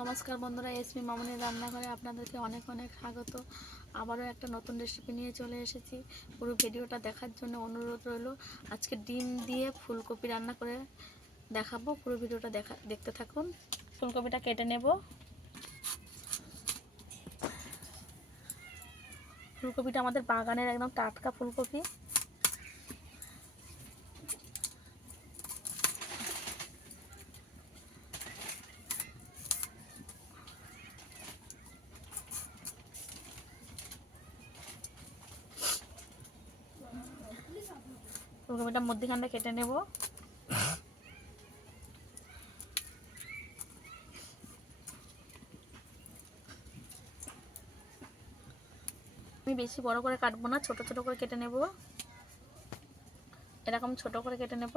নমস্কার বন্ধুরা, এসপি মামুনির রান্নাঘরে আপনাদেরকে অনেক অনেক স্বাগত। আবারও একটা নতুন রেসিপি নিয়ে চলে এসেছি। পুরো ভিডিওটা দেখার জন্য অনুরোধ রইল। আজকে ডিম দিয়ে ফুলকপি রান্না করে দেখাবো। পুরো ভিডিওটা দেখতে থাকুন। ফুলকপিটা কেটে নেব। ফুলকপিটা আমাদের বাগানের একদম টাটকা ফুলকপি। ফুলকপিটা মধ্যখানটা কেটে নেব। আমি বেশি বড় করে কাটবো না, ছোট ছোট করে কেটে নেব। এরকম ছোট করে কেটে নেব।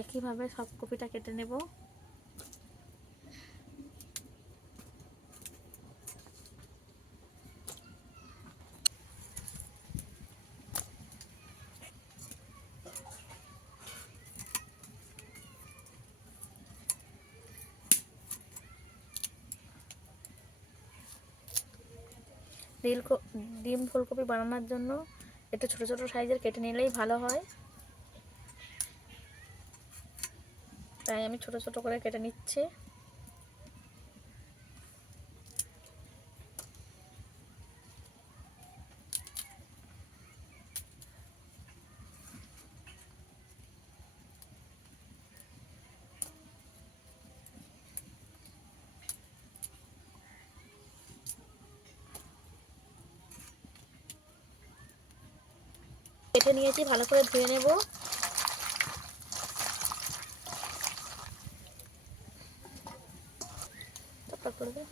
একইভাবে সব কপিটা কেটে নেব। ডিম ফুলকপি বানানোর জন্য একটু ছোট ছোট সাইজের কেটে নিলেই ভালো হয়, তাই আমি ছোট ছোট করে কেটে নিচ্ছি। কেটে নিয়েছি, ভালো করে ধুয়ে নেব। তারপর করবে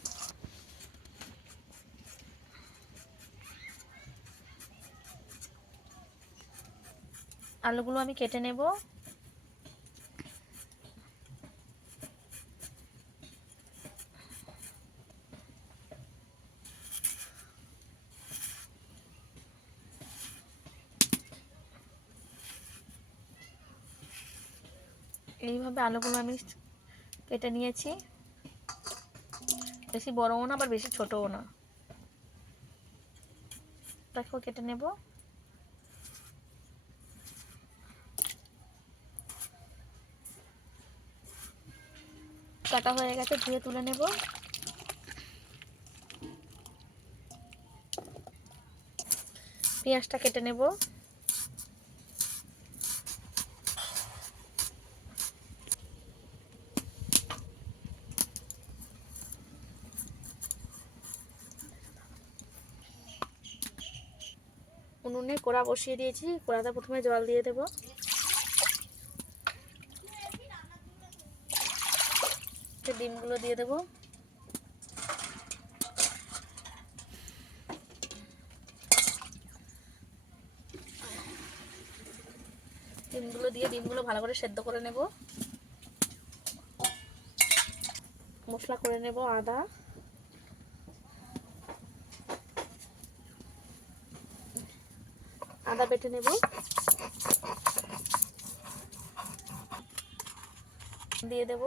আলুগুলো আমি কেটে নেব। এইভাবে আলুগুলো আমি কেটে নিয়েছি, বেশি বড়ও না আবার বেশি ছোটও না। এটাকেও কেটে নেব। কাটা হয়ে গেছে, ধুয়ে তুলে নেব। পেঁয়াজটা কেটে নেব। উনুনে কড়া বসিয়ে দিয়েছি, কড়াতে প্রথমে জল দিয়ে দেব। ডিমগুলো দিয়ে দেব। ডিমগুলো ভালো করে সেদ্ধ করে নেব। মশলা করে নেব। আদা বেটে নেব, দিয়ে দেব।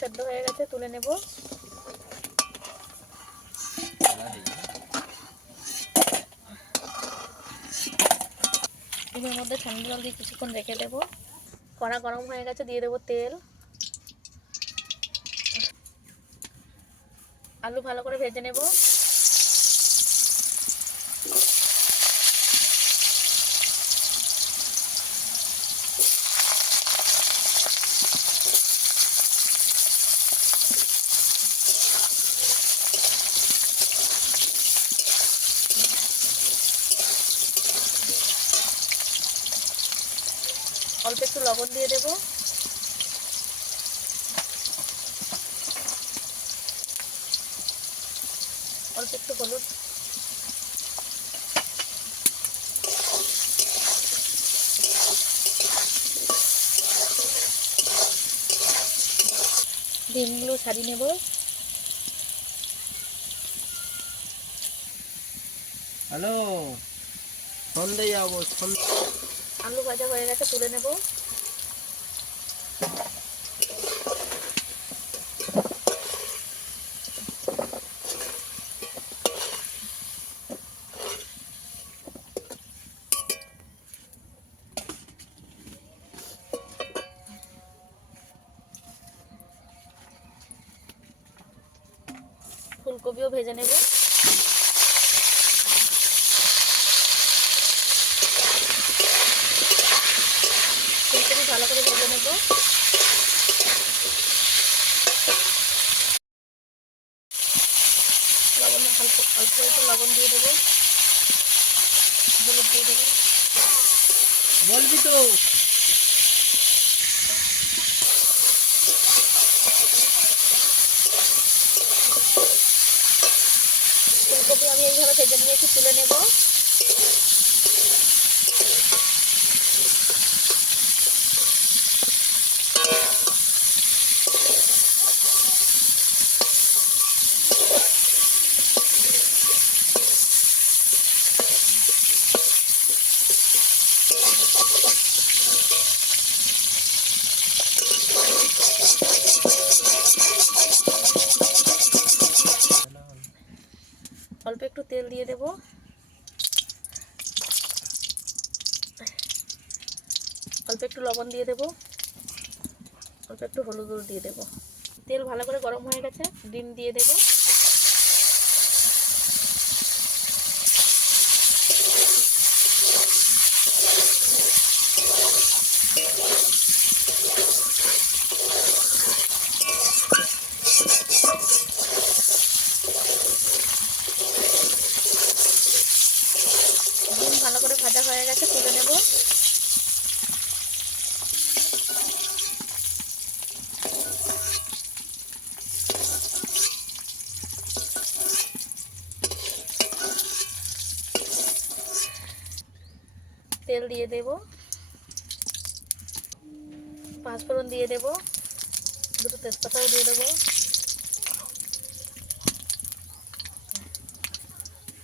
সেদ্ধ হয়ে গেছে, তুলে নেব। এর মধ্যে ঠান্ডা জল দিয়ে কিছুক্ষণ রেখে দেব। কড়া গরম হয়ে গেছে, দিয়ে দেব তেল। আলু ভালো করে ভেজে নেব। অল্প একটু লবণ দিয়ে দেব। অল্প একটু হলুদ, ডিমগুলো ছাড়িয়ে নেব। হ্যালো, সন্ধে যাবো। আলু ভাজা হয়ে গেছে, তুলে নেব। ফুলকপিও ভেজে নেব। ফুলকপি ভালো করে ভেজে নেব। লবণ অল্প অল্প একটু লবণ দিয়ে দেবো, হলুদ দিয়ে দেবো। বলবি তো। ফুলকপি আমি এইভাবে ভেজে নিয়েছি, তুলে নেব। অল্প একটু তেল দিয়ে দেব। অল্প একটু লবণ দিয়ে দেব। অল্প একটু হলুদ গুঁড়ো দিয়ে দেব। তেল ভালো করে গরম হয়ে গেছে, ডিম দিয়ে দেব। ডিম ভালো করে ভাজা হয়ে গেছে, তুলে নেব। তেল দিয়ে দেব, পাঁচফোড়ন দিয়ে দেব, দুটো তেজপাতাও দিয়ে দেব,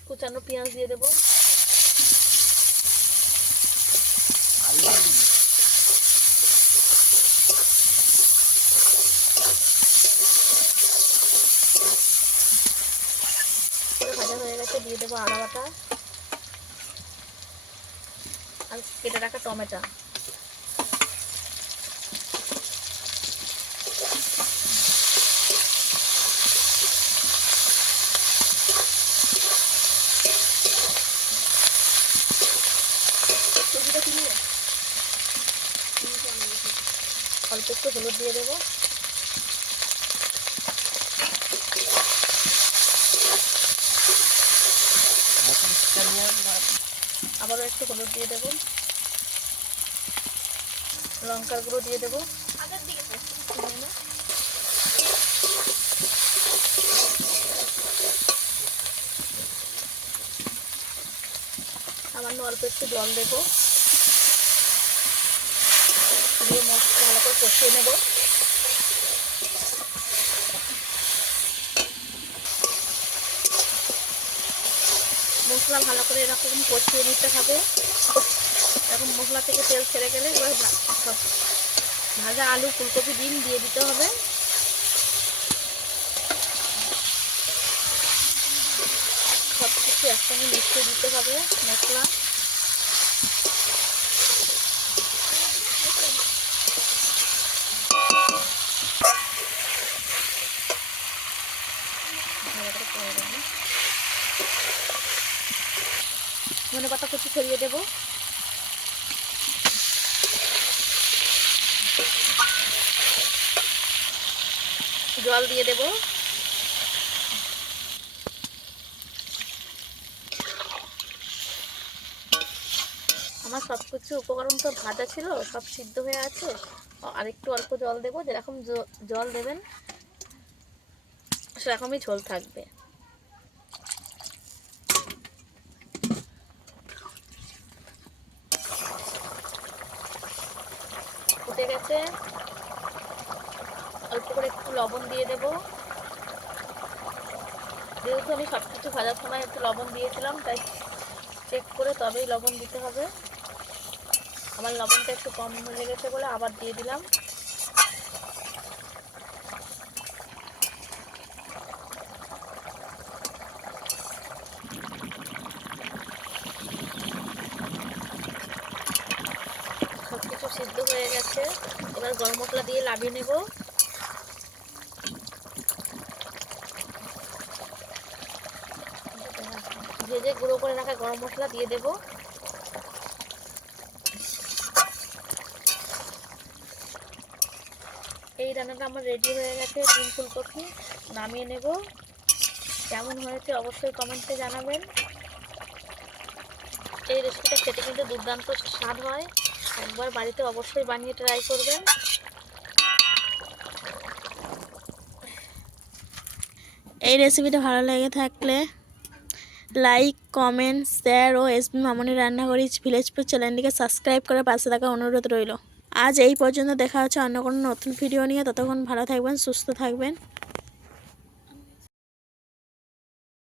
কুচানো পেঁয়াজ দিয়ে দেব, ভাজা হয়ে গেছে, দিয়ে দেবো আদা বাটা আর কেটে রাখা টমেটো। অল্প একটু হলুদ দিয়ে দেবো। আবারও একটু হলুদ দিয়ে দেবো, লঙ্কার গুঁড়ো দিয়ে দেবো, সামান্য অল্প একটু জল দেবো, দিয়ে মশলা ভালো করে কষিয়ে নেব। মশলা ভালো করে এরকম কষিয়ে নিতে হবে। এরকম মশলা থেকে তেল ছেড়ে গেলে এবার ভাজা আলু, ফুলকপি, ডিম দিয়ে দিতে হবে। সব কিছু একসঙ্গে মিশিয়ে দিতে হবে মশলা। ধনেপাতা কুচি ছড়িয়ে দেবো। জল দিয়ে দেবো। আমার সব কিছু উপকরণ তো ভাজা ছিল, সব সিদ্ধ হয়ে আছে। আর একটু অল্প জল দেবো, যেরকম জল দেবেন সেরকমই ঝোল থাকবে। ফুটে গেছে, অল্প করে একটু লবণ দিয়ে দেবো। যেহেতু আমি সব কিছু ভাজার সময় একটু লবণ দিয়েছিলাম, তাই চেক করে তবেই লবণ দিতে হবে। আমার লবণটা একটু কম লেগেছে বলে আবার দিয়ে দিলাম। সব কিছু সিদ্ধ হয়ে গেছে, এবার গরম মশলা দিয়ে নামিয়ে নেব। ভেজে গুঁড়ো করে রাখা গরম মশলা দিয়ে দেব। এই রান্নাটা আমার রেডি হয়ে গেছে, ডিম ফুলকপি। নামিয়ে নেব। কেমন হয়েছে অবশ্যই কমেন্টে জানাবেন। এই রেসিপিটা খেতে কিন্তু দুর্দান্ত স্বাদ হয়, একবার বাড়িতে অবশ্যই বানিয়ে ট্রাই করবেন। এই রেসিপিটা ভালো লেগে থাকলে লাইক, কমেন্ট, শেয়ার ও এসবি মামনি রান্নাঘর ভিলেজপুর চ্যানেলটিকে সাবস্ক্রাইব করে পাশে থাকা অনুরোধ রইল। আজ এই পর্যন্ত, দেখা হচ্ছে অন্য কোনো নতুন ভিডিও নিয়ে। ততক্ষণ ভালো থাকবেন, সুস্থ থাকবেন।